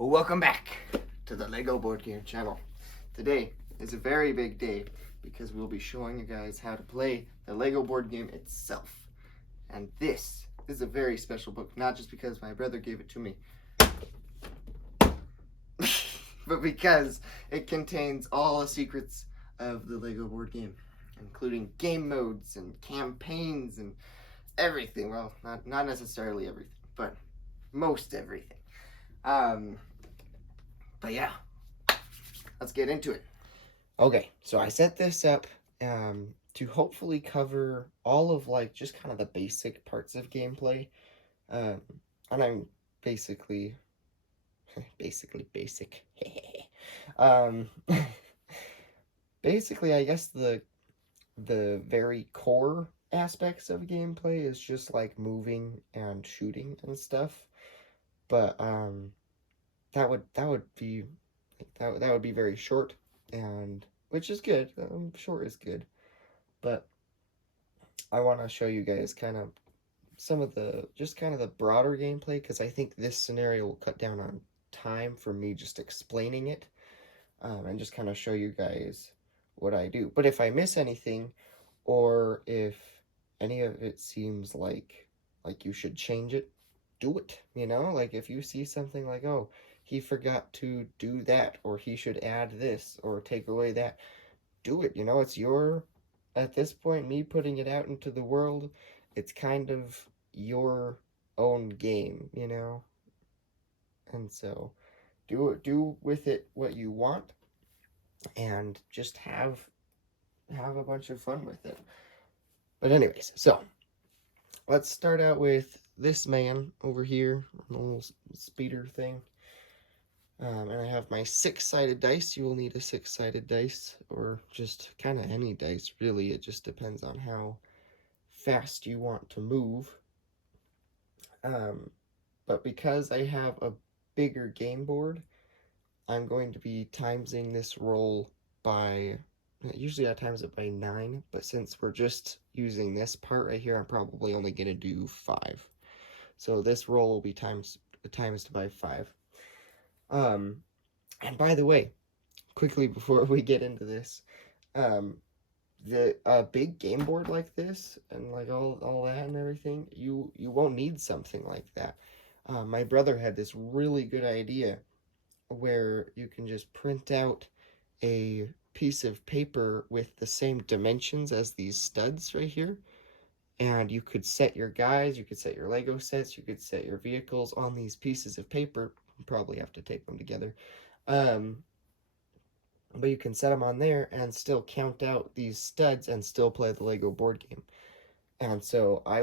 Welcome back to the Lego Board Game channel. Today is a very big day because we'll be showing you guys how to play the Lego board game itself. And this is a very special book, not just because my brother gave it to me, but because it contains all the secrets of the Lego board game, including game modes and campaigns and everything. Well, not necessarily everything, but most everything. But yeah, let's get into it. Okay, so I set this up to hopefully cover all of just kind of the basic parts of gameplay. And I'm basically basic. Basically, I guess the very core aspects of gameplay is just like moving and shooting and stuff. But that would be very short, and which is good. Short is good, but I want to show you guys kind of some of the broader gameplay, because I think this scenario will cut down on time for me just explaining it, and just kind of show you guys what I do. But if I miss anything, or if any of it seems like you should change it, do it. Like if you see something like, oh, he forgot to do that, or he should add this or take away that, do it. It's at this point, me putting it out into the world, it's kind of your own game, and so do with it what you want, and just have a bunch of fun with it. But anyways, so let's start out with this man over here, a little speeder thing. And I have my 6-sided dice. You will need a 6-sided dice, or just kind of any dice, really. It just depends on how fast you want to move. But because I have a bigger game board, I'm going to be timesing this roll by, usually I times it by 9, but since we're just using this part right here, I'm probably only going to do 5. So this roll will be timesed by 5. And by the way, quickly before we get into this, the big game board like this and like all that and everything, you won't need something like that. My brother had this really good idea where you can just print out a piece of paper with the same dimensions as these studs right here, and you could set your guys, you could set your Lego sets, you could set your vehicles on these pieces of paper. You probably have to tape them together. But you can set them on there and still count out these studs and still play the Lego board game. And so I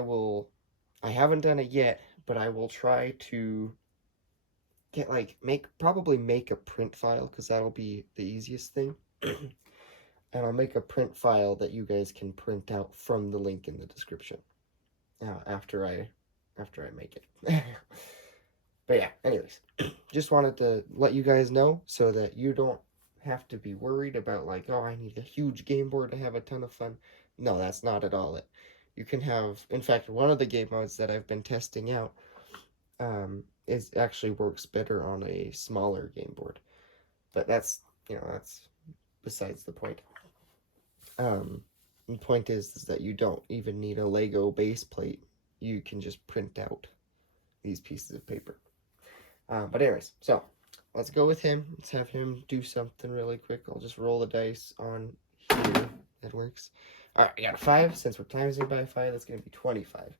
haven't done it yet, but I will try to get probably make a print file, because that'll be the easiest thing. And I'll make a print file that you guys can print out from the link in the description after I make it. But yeah, anyways, just wanted to let you guys know so that you don't have to be worried about oh, I need a huge game board to have a ton of fun. No, that's not at all it. You can have, in fact, one of the game modes that I've been testing out is actually works better on a smaller game board. But that's besides the point. The point is that you don't even need a Lego base plate. You can just print out these pieces of paper. But anyways, so let's go with him. Let's have him do something really quick. I'll just roll the dice on here. That works. Alright, I got a 5. Since we're timesing by 5, that's going to be 25.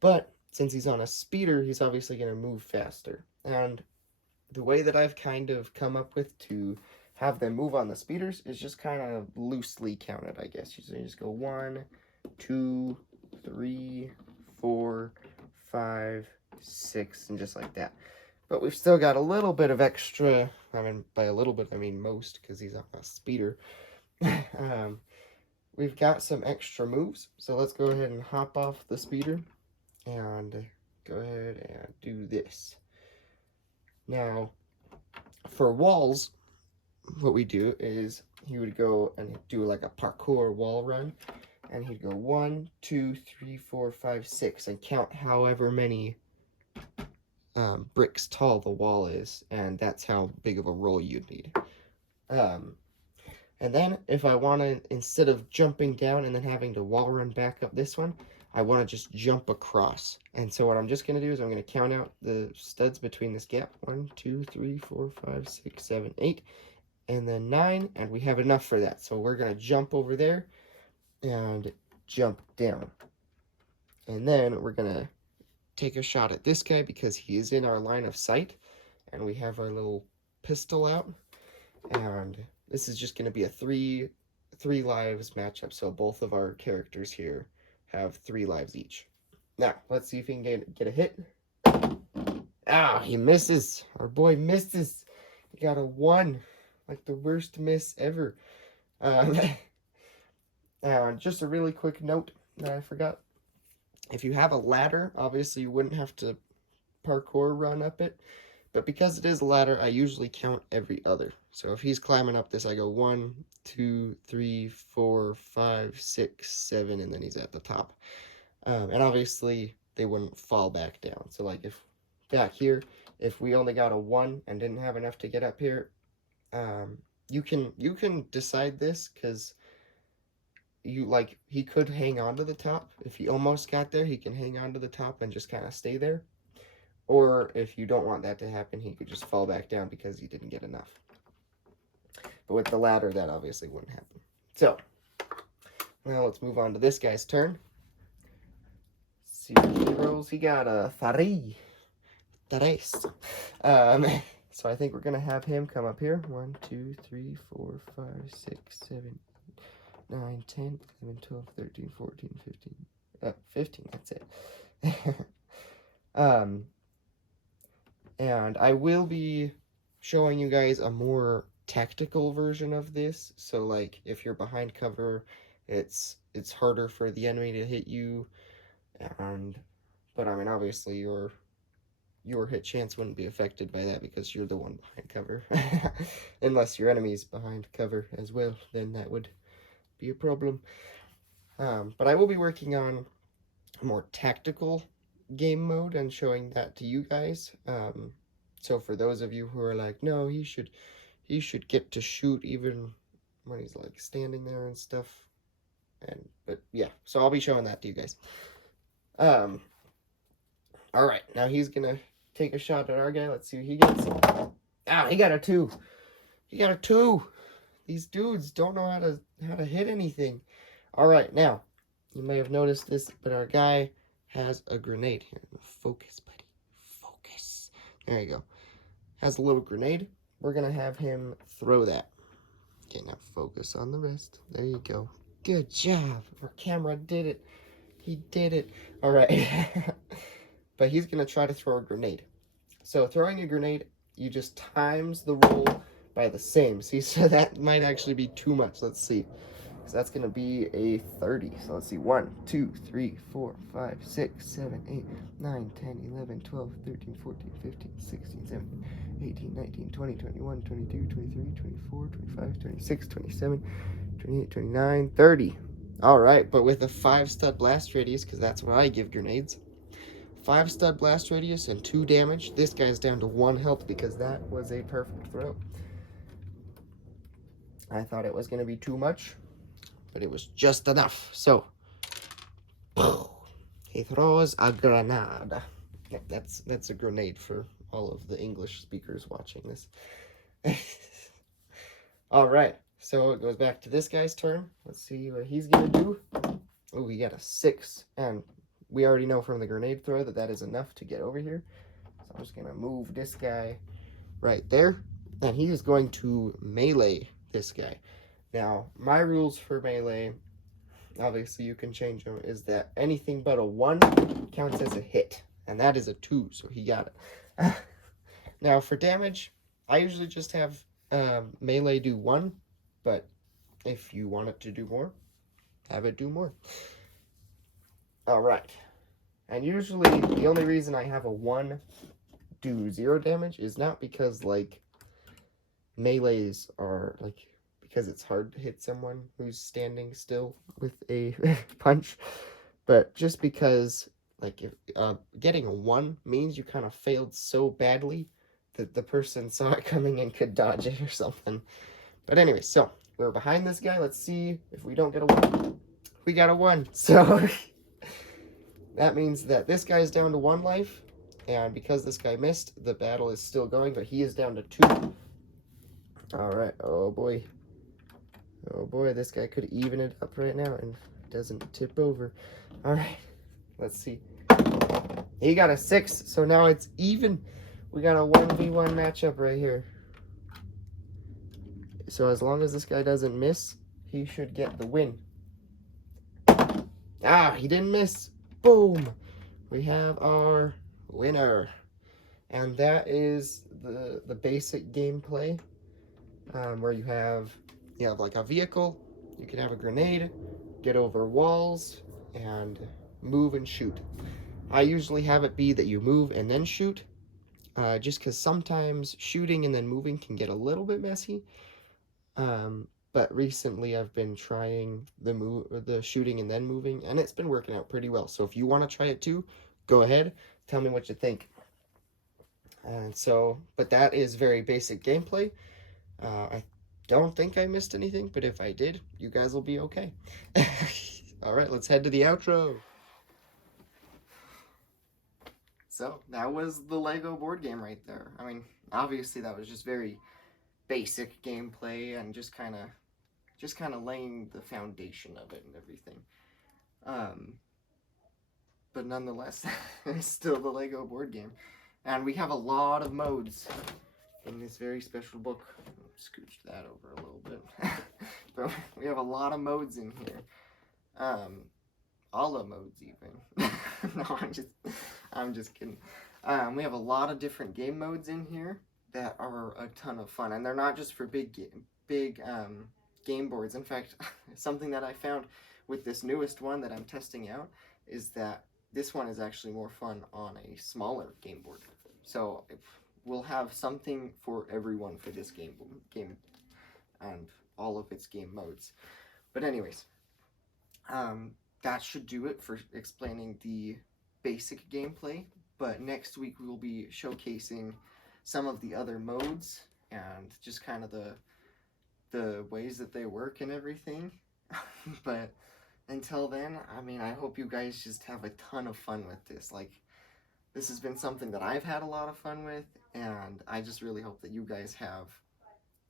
But since he's on a speeder, he's obviously going to move faster. And the way that I've kind of come up with to have them move on the speeders is just kind of loosely counted, I guess. You just go 1, 2, 3, 4, 5, 6, and just like that. But we've still got a little bit of extra, I mean, by a little bit, I mean most, because he's on a speeder. We've got some extra moves, so let's go ahead and hop off the speeder and go ahead and do this. Now, for walls, what we do is he would go and do like a parkour wall run, and he'd go 1, 2, 3, 4, 5, 6, and count however many bricks tall the wall is, and that's how big of a roll you'd need. And then if I want to, instead of jumping down and then having to wall run back up this one, I want to just jump across. And so what I'm just going to do is I'm going to count out the studs between this gap. 1, 2, 3, 4, 5, 6, 7, 8, and then 9, and we have enough for that. So we're going to jump over there and jump down. And then we're going to take a shot at this guy because he is in our line of sight, and we have our little pistol out, and this is just going to be a three lives matchup, so both of our characters here have 3 lives each. Now, let's see if he can get a hit. Ah, he misses. Our boy misses. He got a 1, like the worst miss ever. Just a really quick note that I forgot. If you have a ladder, obviously you wouldn't have to parkour run up it. But because it is a ladder, I usually count every other. So if he's climbing up this, I go 1, 2, 3, 4, 5, 6, 7, and then he's at the top. And obviously, they wouldn't fall back down. So like if back here, if we only got a 1 and didn't have enough to get up here, you can decide this, because he could hang on to the top. If he almost got there, he can hang on to the top and just kind of stay there. Or if you don't want that to happen, he could just fall back down because he didn't get enough. But with the ladder, that obviously wouldn't happen. So, now let's move on to this guy's turn. Let's see what he rolls. He got a 3. So I think we're going to have him come up here. 1, 2, 3, 4, 5, 6, 7, 8, 9, 10, 11, 12, 13, 14, 15. 15, that's it. And I will be showing you guys a more tactical version of this. So like if you're behind cover, it's harder for the enemy to hit you. But I mean, obviously your hit chance wouldn't be affected by that because you're the one behind cover. Unless your enemy's behind cover as well, then that would be a problem. But I will be working on a more tactical game mode and showing that to you guys. So for those of you who are like, no, he should get to shoot even when he's like standing there and stuff. But yeah, so I'll be showing that to you guys. All right, now he's gonna take a shot at our guy. Let's see what he gets. Ah, he got a 2. He got a 2. These dudes don't know how to hit anything. All right, now you may have noticed this, but our guy has a grenade here. Focus, buddy. Focus. There you go. Has a little grenade. We're going to have him throw that. Okay, now focus on the wrist. There you go. Good job. Our camera did it. He did it. All right. But he's going to try to throw a grenade. So throwing a grenade, you just times the roll by the same. See, so that might actually be too much. Let's see. So that's going to be a 30. So let's see. 1, 2, 3, 4, 5, 6, 7, 8, 9, 10, 11, 12, 13, 14, 15, 16, 17, 18, 19, 20, 21, 22, 23, 24, 25, 26, 27, 28, 29, 30. All right, but with a 5 stud blast radius, because that's what I give grenades. 5 stud blast radius and 2 damage. This guy's down to 1 health because that was a perfect throw. I thought it was going to be too much, but it was just enough. So, he throws a grenade. Yeah, that's a grenade for all of the English speakers watching this. All right, so it goes back to this guy's turn. Let's see what he's going to do. Oh, we got a 6, and we already know from the grenade throw that is enough to get over here. So I'm just going to move this guy right there, and he is going to melee this guy. Now, my rules for melee, obviously you can change them, is that anything but a 1 counts as a hit, and that is a 2, so he got it. Now, for damage, I usually just have melee do 1, but if you want it to do more, have it do more. All right, and usually the only reason I have a 1 do 0 damage is not because, like, melees are, like, because it's hard to hit someone who's standing still with a punch, but just because Like if getting a 1 means you kind of failed so badly that the person saw it coming and could dodge it or something. But anyway, so we're behind this guy. Let's see if we don't get a 1. We got a 1. So that means that this guy's down to 1 life. And because this guy missed, the battle is still going, but he is down to 2. Alright, oh boy. Oh boy, this guy could even it up right now and doesn't tip over. Alright, let's see. He got a 6, so now it's even. We got a 1v1 matchup right here. So as long as this guy doesn't miss, he should get the win. Ah, he didn't miss. Boom. We have our winner. And that is the basic gameplay, where you have like a vehicle, you can have a grenade, get over walls, and move and shoot. I usually have it be that you move and then shoot, just because sometimes shooting and then moving can get a little bit messy. But recently I've been trying the shooting and then moving, and it's been working out pretty well. So if you want to try it too, go ahead, tell me what you think. And so, but that is very basic gameplay. I don't think I missed anything, but if I did, you guys will be okay. All right, let's head to the outro. So that was the Lego board game right there. I mean, obviously that was just very basic gameplay and just kind of laying the foundation of it and everything. But nonetheless, it's still the Lego board game. And we have a lot of modes in this very special book. Scooch that over a little bit. But we have a lot of modes in here. All the modes even. No, I'm just kidding. We have a lot of different game modes in here that are a ton of fun, and they're not just for big game boards. In fact, something that I found with this newest one that I'm testing out is that this one is actually more fun on a smaller game board. So we'll have something for everyone for this game and all of its game modes. But anyways, that should do it for explaining the basic gameplay. But next week we will be showcasing some of the other modes and just kind of the ways that they work and everything. But until then, I mean, I hope you guys just have a ton of fun with this. Like, this has been something that I've had a lot of fun with, and I just really hope that you guys have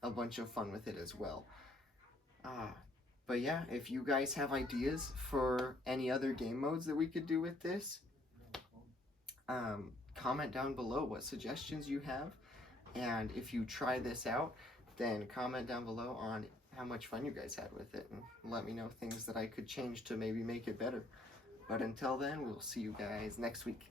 a bunch of fun with it as well. But yeah, if you guys have ideas for any other game modes that we could do with this, comment down below what suggestions you have. And if you try this out, then comment down below on how much fun you guys had with it, and let me know things that I could change to maybe make it better. But until then, we'll see you guys next week.